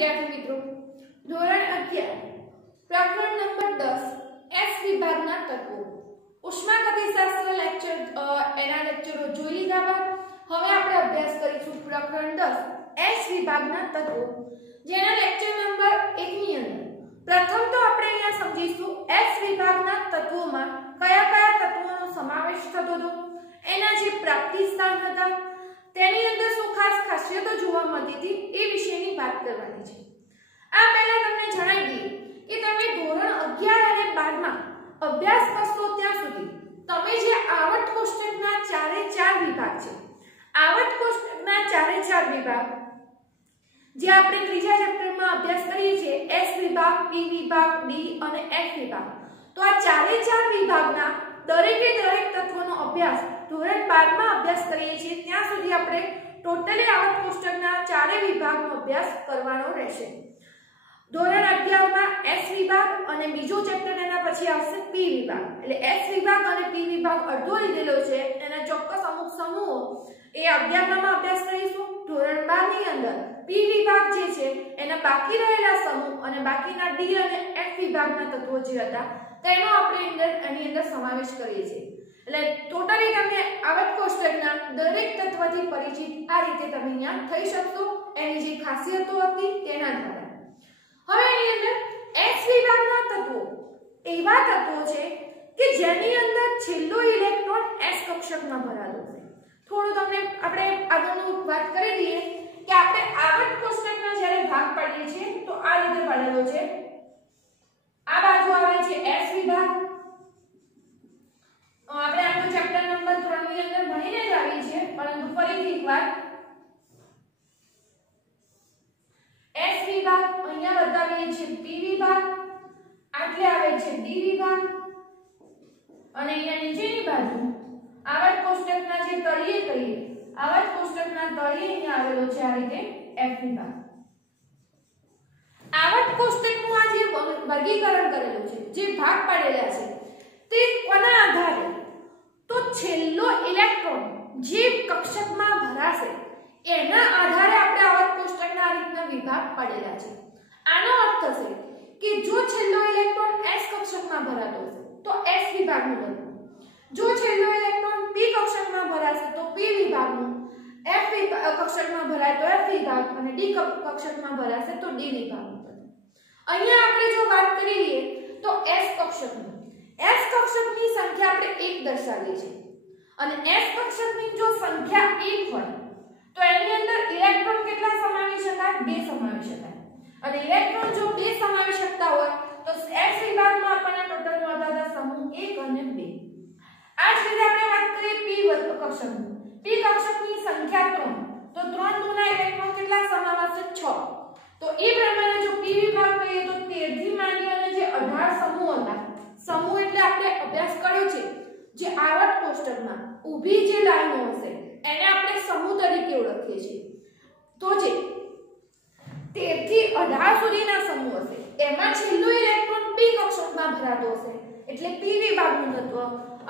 વિદ્યાર્થી મિત્રો, ધોરણ 11 પ્રકરણ નંબર 10 એસ વિભાગના તત્વો ઉષ્માગતિશાસ્ત્ર લેક્ચર એના લેક્ચરો જોઈ લીધા બાદ હવે આપણે અભ્યાસ કરીશું પ્રકરણ 10 એસ વિભાગના તત્વો, જેના લેક્ચર નંબર 1 ની અંદર પ્રથમ તો આપણે અહીંયા સમજીશું એસ વિભાગના તત્વોમાં કયા કયા તત્વોનો સમાવેશ થતો હતો, એના જે પ્રાપ્તિ સ્થાન હતા, તેની અંદર શું ખાસ ખાસિયતો જોવા મળતી હતી એ વિશેની વાત કરવાની છે। આ પહેલા તમને જણાવી દઈએ કે તમે ધોરણ 11 અને 12 માં અભ્યાસ કરશો ત્યાં સુધી તમે જે આવર્ત કોષ્ટકના ચારે ચાર વિભાગ છે, આવર્ત કોષ્ટકના ચારે ચાર વિભાગ જે આપણે ત્રીજા ચેપ્ટરમાં અભ્યાસ કરીએ છીએ, એસ વિભાગ, પી વિભાગ, ડી અને એફ વિભાગ, તો આ ચારે ચાર વિભાગના દરેકે દરેક તત્વોનો અભ્યાસ ધોરણ 12 માં અભ્યાસ કરીએ છીએ ત્યાં સુધી આપણે ટોટલી આવર્ત કોષ્ટકના ચારે વિભાગનો અભ્યાસ કરવાનો રહેશે। ધોરણ 11 માં એસ વિભાગ અને બીજો ચેપ્ટર એના પછી આવશે પી વિભાગ, એટલે એસ વિભાગ અને પી વિભાગ અડધો લીધેલો છે, એના ચોક્કસ અમુક સમૂહો એ 11 માં અભ્યાસ કરીશું। ધોરણ 12 ની અંદર પી વિભાગ જે છે એના બાકી રહેલા સમૂહ અને બાકીના ડી અને એફ વિભાગના તત્વો જે હતા તેનો આપણે એની અંદર સમાવેશ કરીએ છીએ, એટલે ટોટલી તમને આવર્ત કોષ્ટકના દરેક તત્વથી પરિચિત આ રીતે તમે અહીંયા થઈ શકશો, એની જે ખાસિયતો હતી તેના દ્વારા। હવે એની અંદર એસ વિભાગના તત્વો એવા તત્વો છે કે જેની અંદર છેલ્લો ઇલેક્ટ્રોન એસ કક્ષકમાં ભરાયેલો છે। થોડું તમને આપણે આગળનું વાત કરી દઈએ કે આપણે આવર્ત કોષ્ટકના જ્યારે ભાગ પાડીએ છીએ તો આ રીતે પાડેલો છે। આ બાજુ આવે છે એસ વિભાગ, આપણે આ ચેપ્ટર નંબર 3 ની અંદર ભણીને જ આવી છે, પરંતુ ફરીથી એકવાર એસ વિભાગ અહીંયા બતાવીએ છીએ, પી વિભાગ આટલે આવે છે ડી વિભાગ અને અહીંયા નીચેની બાજુ આવર્ત કોષ્ટકના જે તળિયે કહીએ, આવર્ત કોષ્ટકના તળિયે અહીંયા આવેલો છે આ રીતે એફ વિભાગ। આવર્ત કોષ્ટકનું આ જે વર્ગીકરણ કરેલું છે, જે ભાગ પાડેલા છે તે કોના આધારે, તો છેલ્લો ઇલેક્ટ્રોન જે કક્ષકમાં ભરાશે એના આધારે આપણે આવર્ત કોષ્ટકના આ રીતના વિભાગ પાડેલા છે। આનો અર્થ થશે કે જો છેલ્લો ઇલેક્ટ્રોન એસ કક્ષકમાં ભરાતો હશે તો એસ વિભાગનું બનવું, જો છેલ્લો ઇલેક્ટ્રોન પી કક્ષકમાં ભરાશે તો પી વિભાગનું, એફ કક્ષકમાં ભરાય તો એફ વિભાગ અને ડી કક્ષકમાં ભરાશે તો ડી વિભાગનું। અહીંયા આપણે જો વાત કરીએ તો એસ કક્ષકની, એસ કક્ષકની સંખ્યા આપણે 1 દર્શાવીએ છીએ અને એસ કક્ષકની જો સંખ્યા 1 હોય તો એની અંદર ઇલેક્ટ્રોન કેટલા સમાવી શકાય? 2 સમાવી શકાય, અને ઇલેક્ટ્રોન જો 2 સમાવી શકતા હોય તો એસ વિભાગમાં આપણને ટોટલ મળતા હતા સમૂહ 1 અને 2। આ જ રીતે આપણે વાત કરીએ પી કક્ષકની, પી કક્ષકની સંખ્યા 3, તો 3 દુના ઇલેક્ટ્રોન કેટલા સમાવશે? 6, તો એ પ્રમાણે જો પી વિભાગ કહીએ તો 13 થી માંડી અને જે 18 સમૂહ હતા, સમૂહ એટલે આપણે અભ્યાસ કર્યો છે જે આવર્ત કોષ્ટકમાં ઊભી જે લાઈનો હશે એને આપણે સમૂહ તરીકે ઓળખીએ છીએ, તો જે 13 થી 18 સુધીના સમૂહ હશે એમાં છેલ્લો ઇલેક્ટ્રોન પી કક્ષકમાં ભરાતો હશે એટલે પી વિભાગનું તત્વ,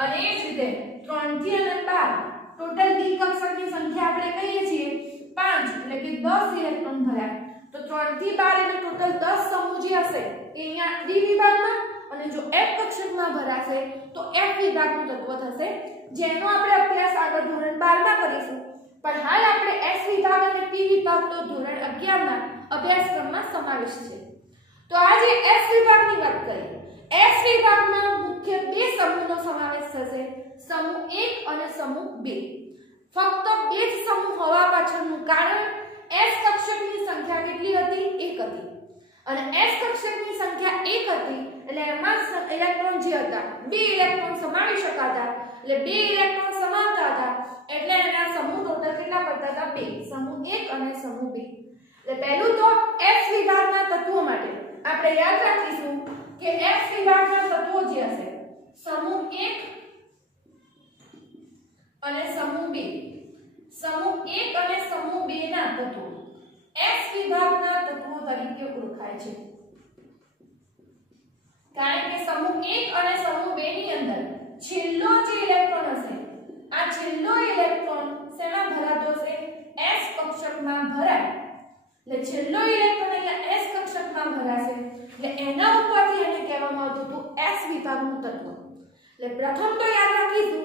અને એ જ રીતે 3 થી અને 12 ટોટલ ડી કક્ષકની સંખ્યા આપણે કહીએ છીએ 5, એટલે કે 10 ઇલેક્ટ્રોન ભર્યા, તો 3 થી 12 એટલે ટોટલ 10 સમૂહ જે હશે એ અહીંયા ડી વિભાગમાં, અને જો એફ કક્ષકમાં ભરાશે તો એફ વિભાગનું તત્વ થશે, જેનો આપણે અભ્યાસ આગળ ધોરણ 12 માં કરીશું, પણ હાલ આપણે એસ વિભાગ અને પી વિભાગનો ધોરણ 11 ના અભ્યાસક્રમમાં સમાવેશ છે। તો આજે એસ વિભાગની વાત કરીએ, એસ વિભાગમાં મુખ્ય 2 સમૂહનો સમાવેશ થશે, સમૂહ 1 અને સમૂહ 2। ફક્ત 2 જ સમૂહ હોવા પાછળનું કારણ એસ કક્ષકની સંખ્યા કેટલી હતી? 1 હતી, અને એસ કક્ષકની સંખ્યા 1 હતી એટલે એમાં ઇલેક્ટ્રોન જે હતા 2 ઇલેક્ટ્રોન સમાવી શકાતા, એટલે 2 ઇલેક્ટ્રોન સમાવતા હતા એટલે એના સમૂહ ટોટલ કેટલા પડતા હતા? 2, સમૂહ 1 અને સમૂહ 2। એટલે પહેલું તો એસ વિભાગના તત્વો માટે આપણે યાદ રાખીશું કે એસ વિભાગના તત્વો જે હશે સમૂહ 1 અને સમૂહ 2, સમૂહ 1 અને સમૂહ 2 ના તત્વો એસ વિભાગના તત્વો તરીકે ઓળખાય છે, કારણ કે સમૂહ 1 અને સમૂહ 2 ની અંદર છેલ્લો જે ઇલેક્ટ્રોન હશે આ છેલ્લો ઇલેક્ટ્રોન શેમાં ભરાતો હશે? એસ કક્ષકમાં ભરાય એટલે છેલ્લો ઇલેક્ટ્રોન અહીંયા s કક્ષકમાં ભરાશે એટલે એના ઉપરથી એને કહેવામાં આવતું હતું s વિભાગનું તત્વ। એટલે પ્રથમ તો યાદ રાખીશું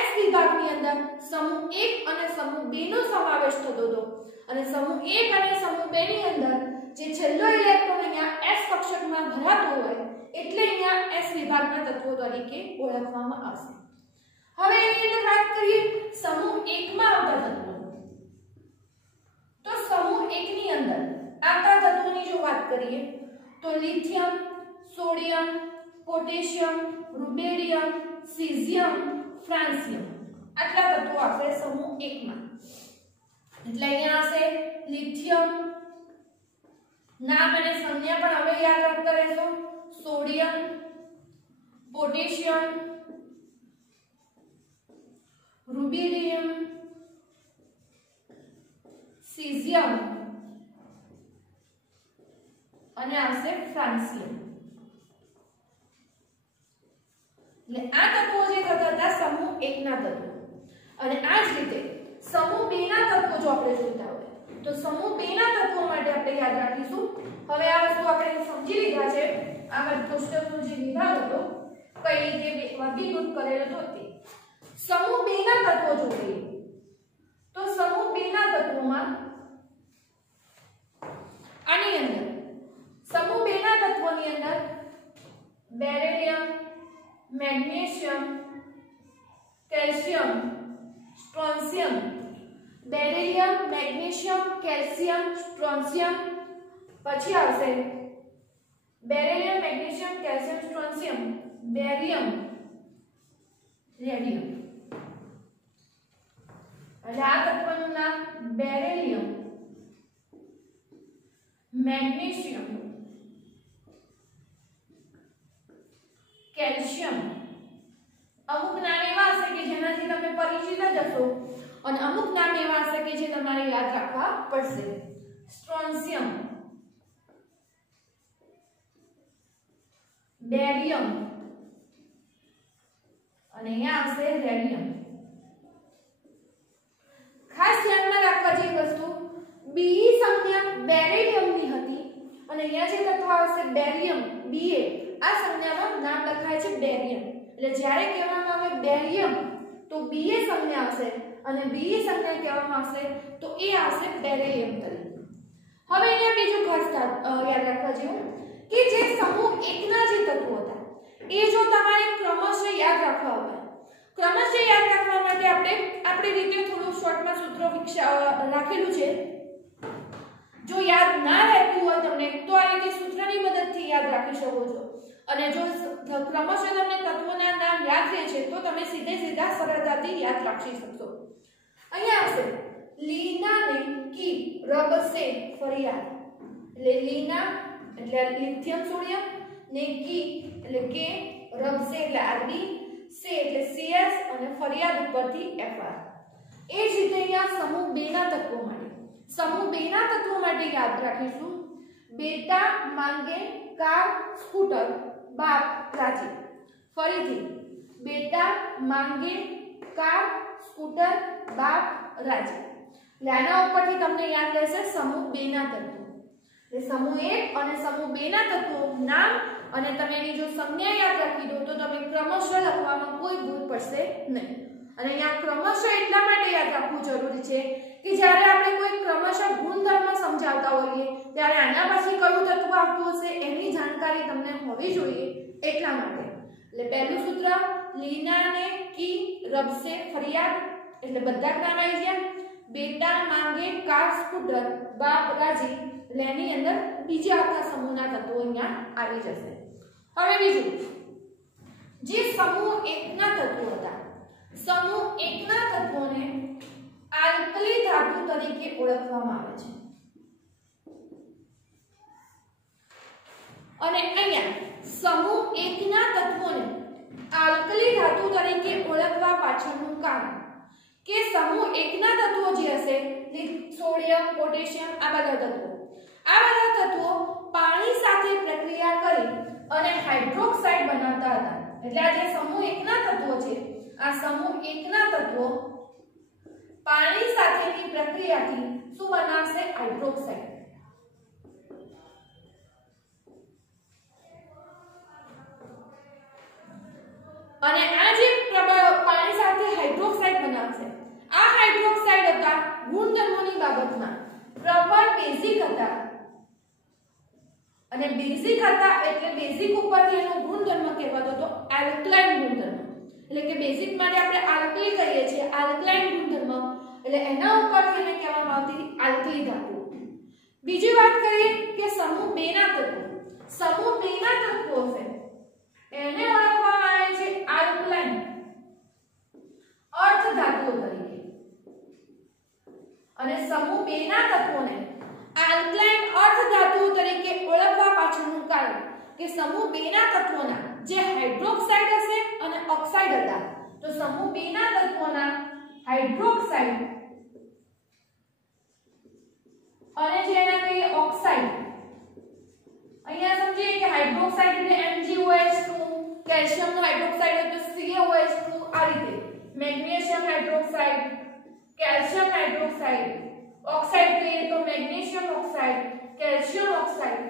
s વિભાગની અંદર સમૂહ 1 અને સમૂહ 2 નો સમાવેશ થતો હતો અને સમૂહ 1 અને સમૂહ 2 ની અંદર જે છેલ્લો ઇલેક્ટ્રોન અહીંયા s કક્ષકમાં ભરાતો હોય એટલે અહીંયા s વિભાગના તત્વો તરીકે ઓળખવામાં આવશે। હવે એની અંદર વાત કરીએ સમૂહ 1 માં આવતા તત્વો। તો સમૂહ 1 ની અંદર આવતા તત્વોની જો વાત કરીએ તો લિથિયમ, સોડિયમ, પોટેશિયમ, રૂબેરિયમ, સીઝિયમ, ફ્રાન્સિયમ આટલા તત્વો આવશે સમૂહ 1 માં। એટલે અહીંયા આવશે લિથિયમ, નામ અને સંજ્ઞા પણ હવે યાદ રાખતા રહેશો, સોડિયમ, પોટેશિયમ, રૂબેરિયમ, સીઝિયમ અને આવશે ફ્રાન્સિયમ। એટલે આ તત્વો જે થતા હતા સમૂહ 1 ના તત્વો અને આ જ રીતે સમૂહ 2 ના તત્વો જો આપણે જોતા હોય તો સમૂહ 2 ના તત્વો માટે આપણે યાદ રાખીશું। હવે આ વસ્તુ આપણે સમજી લીધા છે આ કોષ્ટકનો જે વિભાગ હતો કઈ રીતે વર્ગીકૃત કરેલો હતો તે સમૂહ 2 ના તત્વો જોઈએ તો સમૂહ 2 ના તત્વોમાં આની અંદર સમૂહ 2 ના તત્વોની અંદર beryllium, magnesium, calcium, strontium, beryllium, magnesium, calcium, strontium પછી આવશે beryllium, magnesium, calcium, strontium, barium, radium. એટલે આ તત્વનું નામ બેરિલિયમ, મેગ્નેશિયમ, કેલ્શિયમ અમુક નામ એવા હશે કે જેનાથી તમે પરિચિત જ હશો અને અમુક નામ એવા હશે કે જે તમારે યાદ રાખવા પડશે। સ્ટ્રોન્શિયમ, બેરિયમ અને અહીંયા આવશે રેડિયમ। ખાસ ધ્યાનમાં રાખવા જેવી વસ્તુ બી સંજ્ઞા બેરિલિયમની હતી અને અહીંયા જે તત્વ આવશે બેરિયમ Ba આ સંજ્ઞામાં નામ લખાય છે બેરિયમ। એટલે જ્યારે કહેવામાં આવે બેરિયમ તો Ba સંજ્ઞા આવશે અને Be સંજ્ઞા કહેવામાં આવશે તો એ આવશે બેરિલિયમ તરીકે। હવે અહીંયા બીજું ખાસ યાદ રાખવા જેવું કે જે સમૂહ 1 ના જે તત્વો હતા એ જો તમારે ક્રમશઃ યાદ રાખવા હોય ક્રમશઃ યાદ રાખવા માટે આપણે આપણી રીતે થોડું શોર્ટમાં સૂત્રો રાખેલું છે। જો યાદ ના રહેતું હોય તમને તો આ રીતે સૂત્રની મદદથી યાદ રાખી શકો છો અને જો ક્રમશઃ તમને તત્વોના નામ યાદ રહે છે તો તમે સીધા સરળતાથી યાદ રાખી શકશો। અહીંયા આવશે લીના ને કી રબ સે ફરિયાદ। એટલે લીના એટલે લિથિયમ સોડિયમ ને કી એટલે કે રબ સે એટલે આરબી સે એટલે સીએસ અને ફરિયાદ ઉપરથી એફઆર। એ જ રીતે અહીંયા સમૂહ 2 ના તત્વો માટે સમૂહ 2 ના તત્વો માટે યાદ રાખીશું બેટા માંગે કાર સ્કૂટર બાપ રાજી। ફરીથી બેટા માંગે કાર સ્કૂટર બાપ રાજી। આના ઉપરથી તમને યાદ રહેશે સમૂહ 2 ના તત્વો। એટલે સમૂહ 1 અને સમૂહ 2 ના તત્વો નામ અને તમે એની જો સંજ્ઞા યાદ રાખી દો તો તમે ક્રમશઃ લખવામાં કોઈ ભૂલ પડશે નહીં। અને અહીંયા ક્રમશઃ એટલા માટે યાદ રાખવું જરૂરી છે કે જ્યારે આપણે કોઈ ક્રમશઃ ગુણધર્મ સમજાવતા હોઈએ ત્યારે આના પછી કયું તત્વ આવતું હશે એની જાણકારી તમને હોવી જોઈએ એટલા માટે। એટલે પહેલું સૂત્ર લીના ને કી રબ સે ફરિયાદ એટલે બધા નામ આવી ગયા। બેટા માંગે કાર સ્કૂટર બાપ રાજી એટલે એની અંદર બીજા આપણા સમૂહના તત્વો અહીંયા આવી જશે। હવે બીજું જે સમૂહ 1 ના તત્વો હતા સમૂહ 1 ના તત્વોને આલ્કલી ધાતુ તરીકે ઓળખવામાં આવે છે અને અહીંયા સમૂહ 1 ના તત્વોને આલ્કલી ધાતુ તરીકે ઓળખવા પાછળનું કારણ કે સમૂહ 1 ના તત્વો જે હશે સોડિયમ, પોટેશિયમ આ બધા તત્વો પાણી સાથે પ્રક્રિયા કરી અને હાઇડ્રોક્સાઇડ બનાવતા હતા। એટલે આ જે સમૂહ 1 ના તત્વો છે આ સમૂહ 1 ના તત્વો પાણી સાથેની પ્રક્રિયાથી શું બનાવશે હાઇડ્રોક્સાઇડ। અને આ જે પાણી સાથે હાઇડ્રોક્સાઇડ બનાવશે, આ હાઇડ્રોક્સાઇડ હતા ગુણધર્મોની બાબતમાં પ્રબળ બેઝિક હતા, અને બેઝિક હતા એટલે બેઝિક ઉપરથી એનો ગુણધર્મ કહેવાતો હતો આલ્કલાઇન ગુણધર્મ, એટલે કે બેઝિક માટે આપણે આલ્કલી કહીએ છીએ, આલ્કલાઇન ગુણધર્મ એટલે એના ઉપરથી એને કહેવામાં આવતી આલ્કલી ધાતુ. બીજી વાત કરીએ કે સમૂહ 2 ના તત્વો, સમૂહ 2 ના તત્વો છે એને ઓળખવામાં આવે છે આલ્કલાઇન અર્ધ ધાતુઓ તરીકે, અને સમૂહ 2 ના તત્વોને આલ્કલાઇન અર્ધ ધાતુઓ તરીકે ઓળખવા પાછળનું કારણ કે સમૂહ 2 ના તત્વોના જે હાઇડ્રોક્સાઇડ હશે અને ઓક્સાઇડ હતા, તો સમૂહ 2 ના તત્વોના હાઇડ્રોક્સાઇડ અને જેને કહીએ ઓક્સાઇડ, અહીંયા સમજીએ કે હાઇડ્રોક્સાઇડ એટલે MgOH2, કેલ્શિયમનો હાઇડ્રોક્સાઇડ એટલે CaOH2, આ રીતે magnesium hydroxide, calcium hydroxide, oxide કહીએ તો મેગ્નેશિયમ ઓક્સાઇડ, કેલ્શિયમ ઓક્સાઇડ.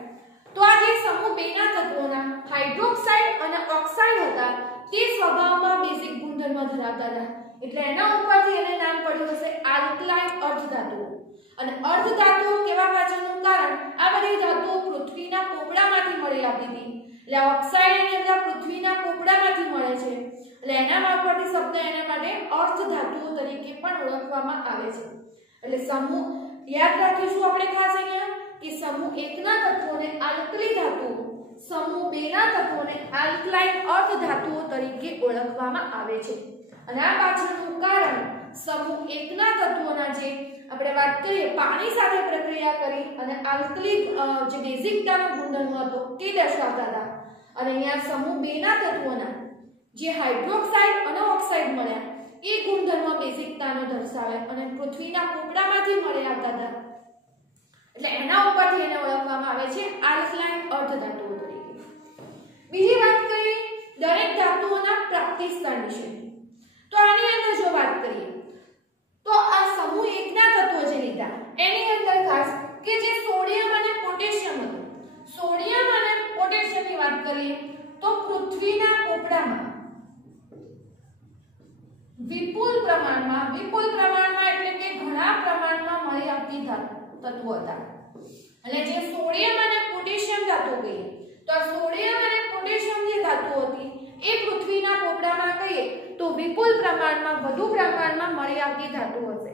તો આ જે સમૂહ 2 ના તત્વોના હાઇડ્રોક્સાઇડ અને ઓક્સાઇડ હતા તે સ્વભાવમાં બેઝિક ગુણધર્મ ધરાવતા હતા, એટલે એના ઉપરથી એને નામ પડ્યું હશે આલ્કલાઇન અર્ધધાતુઓ. અને અર્ધધાતુઓ કહેવા પાછળનું કારણ આ બધી ધાતુઓ પૃથ્વીના પોપડામાંથી મળી આવતી હતી, એટલે ઓક્સાઇડ એની અંદર પૃથ્વીના પોપડામાંથી મળે છે, એટલે એના મારફતે શબ્દ એના માટે અર્ધધાતુઓ તરીકે પણ ઓળખવામાં આવે છે. એટલે સમૂહ યાદ રાખીશું આપણે ખાસ અહીંયા કે સમૂહ 1 ના તત્વોને આલ્કલી ધાતુઓ, સમૂહ 2 ના તત્વોને આલ્કલાઇન અર્ધધાતુઓ તરીકે ઓળખવામાં આવે છે. અને આ પાછળનું કારણ સમૂહ 1 ના તત્વોના જે આપણે વાત કરીએ પાણી સાથે પ્રક્રિયા કરી અને આલ્કલી જે બેઝિકતાનો ગુણધર્મ હતો તે દર્શાવતા હતા, અને અહીંયા સમૂહ 2 ના તત્વોના જે હાઇડ્રોક્સાઇડ અને ઓક્સાઇડ મળ્યા એ ગુણધર્મ બેઝિકતાનો દર્શાવે અને પૃથ્વીના પોપડામાંથી મળી આવતા હતા, એટલે એના ઉપરથી એને ઓળખવામાં આવે છે આલ્કલાઇન અર્ધધાતુઓ તરીકે. બીજી વાત કરીએ દરેક ધાતુઓના પ્રાપ્તિ સ્થાન વિશે, તો આની અંદર જો વાત કરીએ તો આ સમૂહ 1 ના તત્વો જે લીધા એની અંદર ખાસ કે જે સોડિયમ અને પોટેશિયમ હતું, સોડિયમ અને પોટેશિયમની વાત કરીએ તો પૃથ્વીના પોપડામાં વિપુલ પ્રમાણમાં એટલે કે ઘણા પ્રમાણમાં મળી આવતી તત્વો હતા. અને જે સોડિયમ અને પોટેશિયમ ધાતુ કહીએ તો આ સોડિયમ અને પોટેશિયમ જે ધાતુઓ હતી એ પૃથ્વીના પોપડામાં કહીએ તો વિપુલ પ્રમાણમાં વધુ પ્રમાણમાં મળી આવતી ધાતુઓ હશે.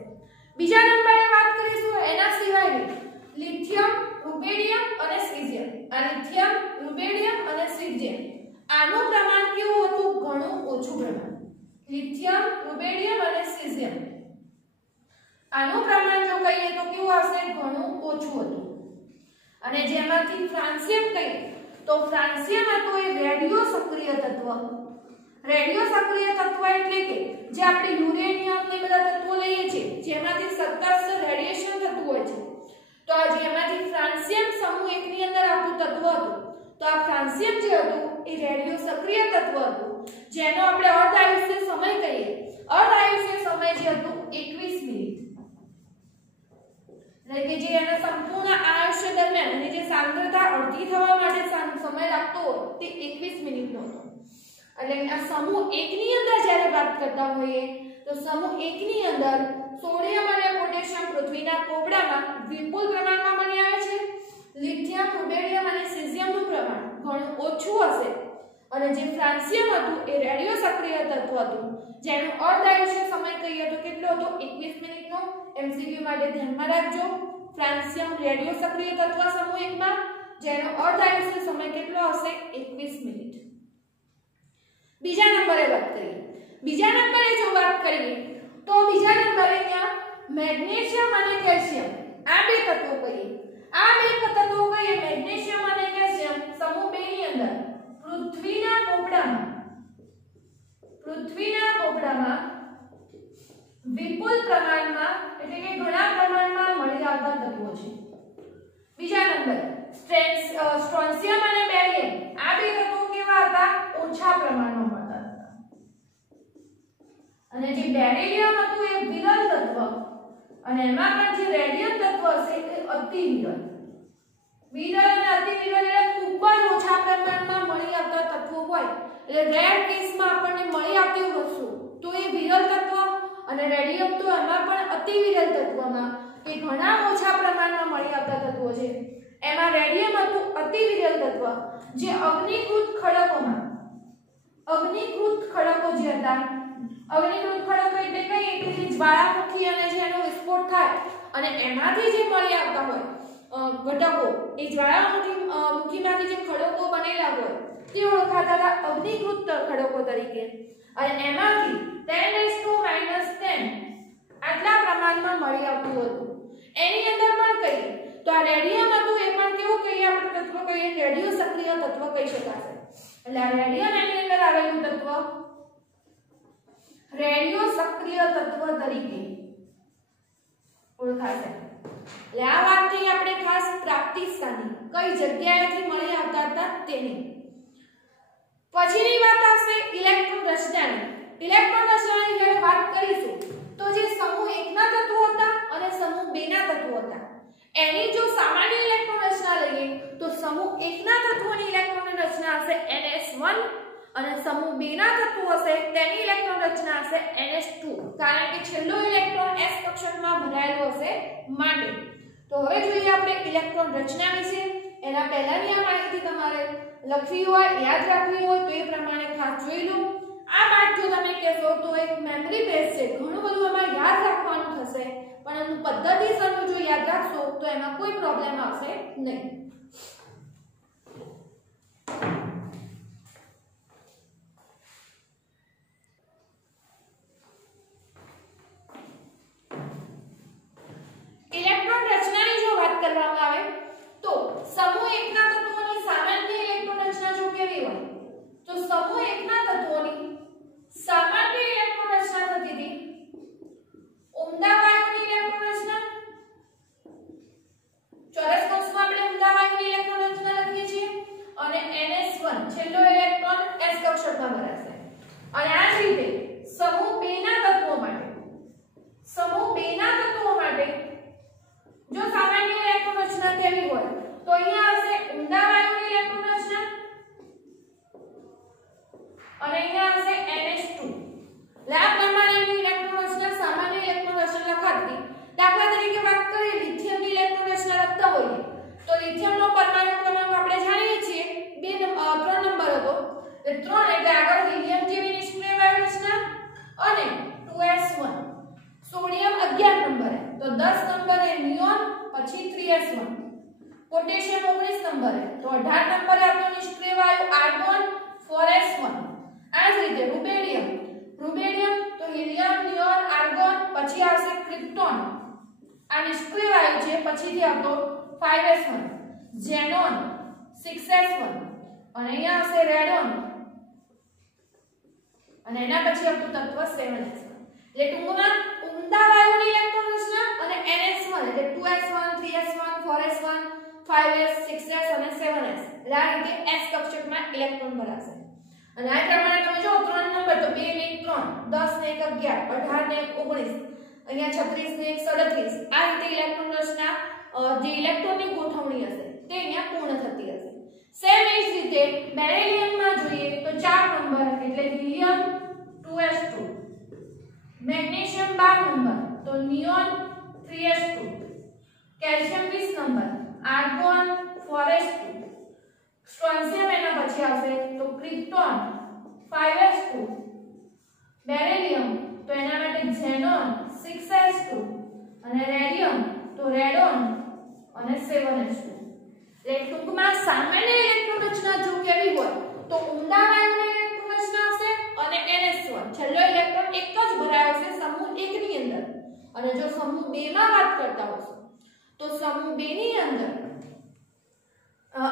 બીજા નંબરે વાત કરીશું એના સિવાયની લિથિયમ, રુબેડિયમ અને સીઝિયમ. આ લિથિયમ, રુબેડિયમ અને સીઝિયમ આનું પ્રમાણ કેવું હતું? ઘણું ઓછું પ્રમાણ. લિથિયમ, રુબેડિયમ અને સીઝિયમ આનું પ્રમાણ જો કહીએ તો કેવું આવશે? ઘણું ઓછું હતું. અને જેમાંથી ફ્રાન્સિયમ કહીએ તો ફ્રાન્સિયમ હતું એ રેડિયો સક્રિય તત્વ. રેડિયો સક્રિય તત્વ એટલે કે જે આપણે યુરેનિયમ ને બધા તત્વો લઈએ છીએ જેમાંથી સતત રેડિયેશન થતું હોય છે, તો આ જેમાંથી ફ્રાન્સિયમ સમૂહ 1 ની અંદર આવતું તત્વ હતું, તો આ ફ્રાન્સિયમ જે હતું એ રેડિયો સક્રિય તત્વ હતું, જેનો આપણે અર્ધ આયુષ્ય સમય કહીએ. અર્ધ આયુષ્ય સમય જે હતું 21 મિનિટ, એટલે કે જે એના સંપૂર્ણ આયુષ્ય દરમિયાન એની જે સાંદ્રતા અડધી થવા માટે સમય લાગતો તે 21 મિનિટનો હતો. એટલે આ સમૂહ 1 ની અંદર જ્યારે વાત કરતા હોઈએ તો સમૂહ 1 ની અંદર સોડિયમ અને પોટેશિયમ પૃથ્વીના પોપડામાં વિપુલ પ્રમાણમાં મળી આવે છે. લિથિયમ, રુબેડિયમ અને સીઝિયમનું પ્રમાણ ઘણું ઓછું હશે, અને જે ફ્રાન્સિયમ હતું એ રેડિયો સક્રિય તત્વ હતું, જેનો અર્ધ આયુષ્ય સમય કહીએ તો કેટલો હતો? 21 મિનિટનો. એમસીક્યુ માટે ધ્યાનમાં રાખજો, ફ્રાન્સિયમ રેડિયો સક્રિય તત્વ સમૂહ 1 માં, જેનો અર્ધ આયુષ્ય સમય કેટલો હશે? 21 મિનિટ. બીજા નંબરે વાત કરીએ. બીજા નંબરે જો વાત કરીએ તો બીજા નંબરે ત્યાં મેગ્નેશિયમ અને કેલ્શિયમ આ બે તત્વો કહીએ. આ બે તત્વો કહીએ મેગ્નેશિયમ અને કેલ્શિયમ સમૂહ 2 ની અંદર પૃથ્વીના પોપડામાં વિપુલ પ્રમાણમાં એટલે કે ઘણા પ્રમાણમાં મળી આવતા તત્વો છે. બીજા નંબર સ્ટ્રોન્સિયમ અને બેરિયમ આ બે તત્વો કેવા હતા? ઓછા પ્રમાણમાં મળતા હતા. અને જે બેરિલિયમ હતું એ વિરલ તત્વ, અને એમાં પણ જે રેડિયમ તત્વ હશે એ અતિ વિરલ. વિરલ અને અતિવિરલ એટલે ખૂબ જ ઓછા પ્રમાણમાં મળી આવતા તત્વો હોય એટલે રેર કેસમાં આપણને મળી આવતી વસ્તુ તો એ વિરલ તત્વ અને રેડિયમ તો એમાં પણ અતિવિરલ તત્વમાં કે ઘણા ઓછા પ્રમાણમાં મળી આવતા તત્વો છે એમાં રેડિયમ હતું અતિવિરલ તત્વ જે અગ્નિકૃત ખડકોમાં અગ્નિકૃત ખડકો જે હતા અગ્નિકૃત ખડકો એટલે કઈ કે જે જ્વાળામુખી અને જેનો વિસ્ફોટ થાય અને એમાંથી જે મળી આવતા હોય ઘટકો એ જ્વાળામુખીમાંથી જે ખડકો બનેલા હોય તે ઓળખાતા હતા અગ્નિકૃત ખડકો તરીકે અને એમાંથી 10⁻⁻10 આટલા પ્રમાણમાં મળી આવતું હતું એની અંદર પણ કહીએ તો આ રેડિયમ હતું એ પણ કેવું કહીએ આપણે તત્વ કહીએ રેડિયો સક્રિય તત્વ કહી શકાશે એટલે આ રેડિયમ એની અંદર આવેલું તત્વ રેડિયો સક્રિય તત્વ તરીકે ઓળખાશે એટલે આ વાત થઈ આપણે ખાસ પ્રાપ્તિ સ્થાની કઈ જગ્યાએથી મળી આવતા હતા તેની પછીની વાત આવશે ઇલેક્ટ્રોન રચનાની ઇલેક્ટ્રોન રચનાની જ્યારે વાત કરીશું તો જે સમૂહ 1 ના તત્વો હતા અને સમૂહ 2 ના તત્વો હતા એની જો સામાન્ય ઇલેક્ટ્રોન રચના લઈએ તો સમૂહ 1 ના તત્વોની ઇલેક્ટ્રોન રચના હશે NS1 અને સમૂહ 2 ના તત્વો હશે તેની ઇલેક્ટ્રોન રચના હશે NS2 કારણ કે છેલ્લો ઇલેક્ટ્રોન s કક્ષકમાં ભરાયેલો હશે માટે તો હવે જોઈએ આપણે ઇલેક્ટ્રોન રચના વિશે એના પહેલાની આ માહિતી તમારે લખવી હોય યાદ રાખવી હોય તો એ પ્રમાણે ખાસ જોઈ લો આ પાઠ જો તમે કહેશો તો એક મેમરી બેઝ છે ઘણું બધું આમાં યાદ રાખવાનું થશે પરંતુ પદ્ધતિસરનું જો યાદ રાખશો તો એમાં કોઈ પ્રોબ્લેમ આવશે નહીં ઇલેક્ટ્રોન રચનાની જો વાત કરવામાં આવે તો સમૂહ 1 ના તત્વોની સામાન્ય ઇલેક્ટ્રોન રચના જો કેવી હોય તો સમૂહ 1 ના તત્વોની સામાન્ય ઇલેક્ટ્રોન રચના થતી હતી ઉમદા વાયુની ઇલેક્ટ્રોન રચના ચોરસ કૌંસમાં આપણે ઉમદા વાયુની ઇલેક્ટ્રોન રચના લખીએ છીએ અને NS1 છેલ્લો ઇલેક્ટ્રોન s કક્ષકમાં ભરાશે અને આ જ રીતે સમૂહ 2 ના તત્વો માટે જો સામાન્ય ઇલેક્ટ્રોન રચના કેવી હોય તો અહીંયા હશે ઉમદા વાયુની ઇલેક્ટ્રોન રચના અને અહીંયા હશે NH2 આ પ્રમાણેની ઇલેક્ટ્રોન રચના સામાન્ય ઇલેક્ટ્રોન રચના લખાતી દાખલા તરીકે વાત કરીએ લિથિયમની ઇલેક્ટ્રોન રચના લખતા હોઈએ તો લિથિયમનો પરમાણુ ક્રમાંક આપણે જાણીએ છીએ 3 નંબર હતો એટલે 3 એટલે આગળ હિલિયમ જેવી નિષ્ક્રિય વાયુ રચના અને 2s1 સોડિયમ 11 નંબરે તો 10 નંબરે નિયોન પછી 3s1 પોટેશિયમ 19 નંબરે તો 18 નંબરે આપણો નિષ્ક્રિય વાયુ આર્ગોન 4s1 આ જ રીતે રૂબેડિયમ તો હિલિયમ નિયોન આર્ગોન પછી આવશે ક્રિપ્ટોન આ નિષ્ક્રિય વાયુ છે પછીથી આવતો 5s1 ઝેનોન 6s1 અને અહીંયા આવશે રેડોન અને એના પછી આવતું તત્વ 7s1 એટલે ટૂંકમાં ઉમદા વાયુની ઇલેક્ટ્રોન રચના અને NS1 એટલે 2s1 3s1 4s1 5s 6s અને 7s એટલે આ રીતે s કક્ષકમાં ઇલેક્ટ્રોન ભરાશે અને આ પ્રમાણે તમે જો 3 નંબર તો 2 ને 1 3 10 ને 1 11 18 ને 19 અહીંયા 36 ને 1 37 આ રીતે ઇલેક્ટ્રોન રચના જે ઇલેક્ટ્રોનની ગોઠવણી હશે તે અહીંયા પૂર્ણ થતી હશે સેમ એ જ રીતે બેરિલિયમમાં જોઈએ તો 4 નંબર એટલે હિલિયમ 2s2 મેગ્નેશિયમ 12 નંબર તો neon 3s2 calcium 20 number argon 4s2 સ્ટ્રોન્શિયમ એના પછી આવશે તો ક્રિપ્ટોન 5s2 બેરિલિયમ તો એના માટે ઝેનોન 6s2 અને રેડિયમ તો રેડોન અને 7s2 એટલે ટૂંકમાં સામાન્ય ઇલેક્ટ્રોન રચના જો કેવી હોય તો ઉમદા વાયુની ઇલેક્ટ્રોન રચના હશે અને NS1 છેલ્લો ઇલેક્ટ્રોન એક જ ભરાયો છે સમૂહ 1 ની અંદર અને જો સમૂહ 2 માં વાત કરતા હોશો તો સમૂહ 2 ની અંદર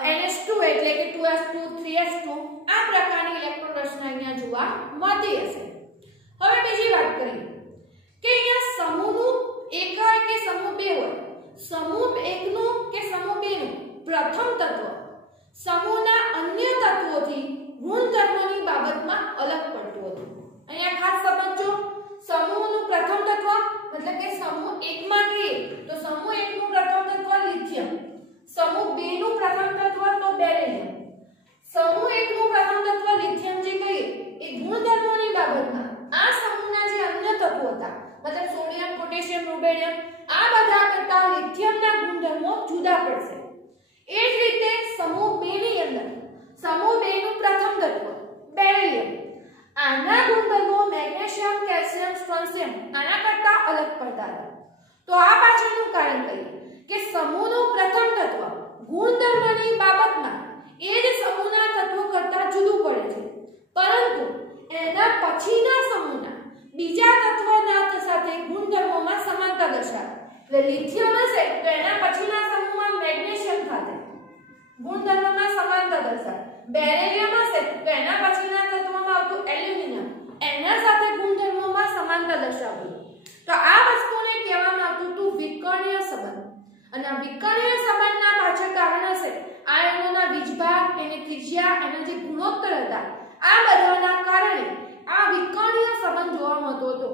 NH2 એટલે કે 2s2 3s2 આ પ્રકારની ઇલેક્ટ્રોન રચના અહીંયા જોવા મળતી હશે હવે બીજી વાત કરીએ કે અહીંયા સમૂહનું એક હોય કે સમૂહ 2 હોય સમૂહ 1 નું કે સમૂહ 2 નું પ્રથમ તત્વ સમૂહના અન્ય તત્વોથી ગુણધર્મોની બાબતમાં અલગ પડતું હતું અહીંયા ખાસ સમજો સમૂહનું પ્રથમ તત્વ મતલબ કે સમૂહ 1 માં કહીએ તો સમૂહ 1 નું પ્રથમ તત્વ લિથિયમ સમૂહ 2 નું मतलब સોડિયમ, પોટેશિયમ, રુબેડિયમ આ બધા કરતા લિથિયમના ગુણધર્મો જુદા પડશે। એ જ રીતે સમૂહ 2 ની અંદર સમૂહ 2 નું પ્રથમ તત્વ બેરિલિયમ, આના ગુણધર્મો મેગ્નેશિયમ, કેલ્શિયમ, સ્ટ્રોન્શિયમ આના કરતા અલગ પડતા હતા। તો આ પાછળનું કારણ કહીએ કે સમૂહનું પ્રથમ તત્વ ગુણધર્મની બાબતમાં એ જ સમૂહના તત્વો કરતા જુદું પડે છે, પરંતુ એના પછીના સમૂહના બીજા તત્વના સાથે ગુણધર્મોમાં સમાનતા દર્શાવે। એટલે લિથિયમ હશે તો એના પછીના સમૂહમાં મેગ્નેશિયમ સાથે ગુણધર્મમાં સમાનતા દર્શાવે, બેરિલિયમ હશે તો એના પછીના તત્વમાં આવતું એલ્યુમિનિયમ એના સાથે ગુણધર્મોમાં સમાનતા દર્શાવે। તો આ વસ્તુને કહેવામાં આવતું હતું વિકર્ણીય સંબંધ, અને આ વિકર્ણીય સંબંધના પાછળ કારણ હશે આયનોના વીજભાર, એની ત્રિજ્યા, એના જે ગુણોત્તર હતા આ બધાના કારણે આ વિકર્ણીય સંબંધ જોવા મળતો હતો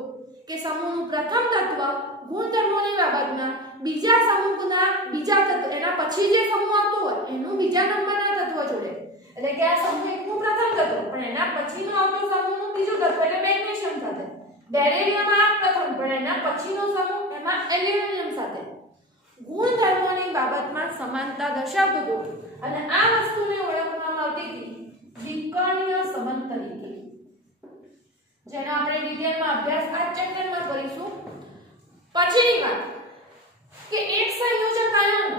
કે સમૂહનું પ્રથમ તત્વ ગુણધર્મોની બાબતમાં બીજા સમૂહના બીજા તત્વ એના પછી જે સમૂહ આવતો હોય એનું બીજા નંબરના તત્વ જોડે, એટલે કે આ સમૂહ એકનું પ્રથમ તત્વ પણ એના પછીનો આવતો સમૂહનું બીજું તત્વ એટલે મેગ્નેશિયમ સાથે, બેરિલિયમ આ પ્રથમ પણ એના પછીનો સમૂહ એમાં એલ્યુમિનિયમ સાથે ગુણધર્મોની બાબતમાં સમાનતા દર્શાવતો હતો, અને આ વસ્તુને ઓળખવામાં આવતી હતી વિકર્ણીય સંબંધ તરીકે, જેનો આપણે ડિટેલમાં અભ્યાસ આ ચેપ્ટરમાં કરીશું। પછીની વાત કે એક સંયોજક આયન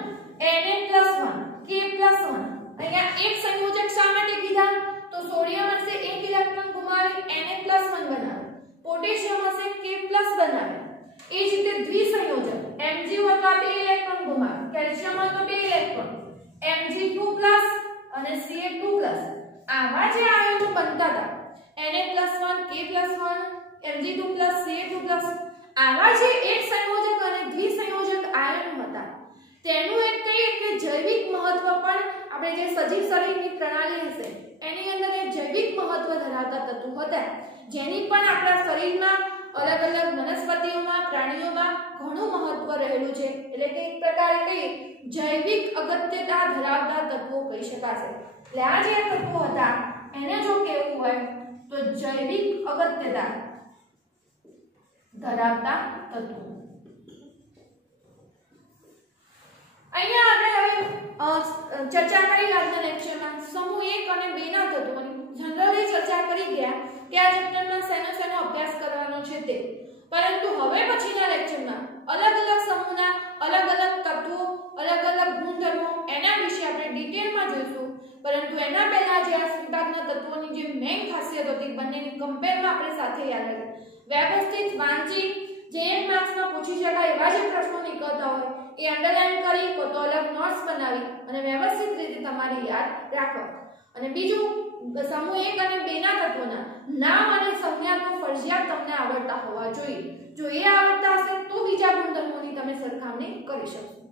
Na+1 K+1, અહીંયા એક સંયોજક શા માટે કીધા તો સોડિયમ હશે 1 ઇલેક્ટ્રોન ગુમાવી Na+1 બનાવે, પોટેશિયમ હશે K+ બનાવે, એ જ રીતે દ્વિસંયોજક Mg હોય તો 2 ઇલેક્ટ્રોન ગુમાવે, કેલ્શિયમ હોય તો 2 ઇલેક્ટ્રોન Mg2+ અને Ca2+, આવા જે આયનો બનતા હતા Na+1 K+1 Mg2+ Ca2+, આવા જે એક સંયોજક અને દ્વિસંયોજક આયનો હતા તેનું એક કહીએ કે જૈવિક મહત્વ પણ આપણે જે સજીવ શરીરની પ્રણાલી હશે એની અંદર એક જૈવિક મહત્વ ધરાવતા તત્વો હતા, જેની પણ આપણા શરીરમાં અલગ અલગ વનસ્પતિઓમાં, પ્રાણીઓમાં ઘણું મહત્વ રહેલું છે, એટલે કે એક પ્રકારે કહીએ જૈવિક અગત્યતા ધરાવતા તત્વો કહી શકાશે। એટલે આ જે તત્વો હતા એને જો કહેવું હોય તો જૈવિક અગત્યતા ધરાવતા તત્વો। અહીંયા આપણે હવે ચર્ચા કરી આજના લેક્ચરમાં સમૂહ 1 અને 2 ના તત્વોની જનરલી ચર્ચા કરી ગયા કે આ ચેપ્ટરમાં શેનો અભ્યાસ કરવાનો છે તે, પરંતુ હવે પછીના લેક્ચરમાં અલગ અલગ સમૂહના અલગ અલગ તત્વો, અલગ અલગ ગુણધર્મો એના વિશે આપણે ડિટેલમાં જોઈશું, પરંતુ એના પહેલા જે આ વિભાગના તત્વોની જે મેઇન ખાસિયત હતી બંનેની કમ્પેરમાં આપણે સાથે યાદ રાખીએ, વ્યવસ્થિત વાંચી જે એક માર્ક્સમાં પૂછી શકાય એવા જે પ્રશ્નો નીકળતા હોય એ અંડરલાઈન કરી તો અલગ નોટ્સ બનાવી અને વ્યવસ્થિત રીતે તમારે યાદ રાખવા। અને બીજું સમૂહ 1 અને 2 ના તત્વોના નામ અને સંજ્ઞા તો ફરજિયાત તમને આવડતા હોવા જોઈએ, જો એ આવડતા હશે તો બીજા ગુણધર્મોની તમે સરખામણી કરી શકશો।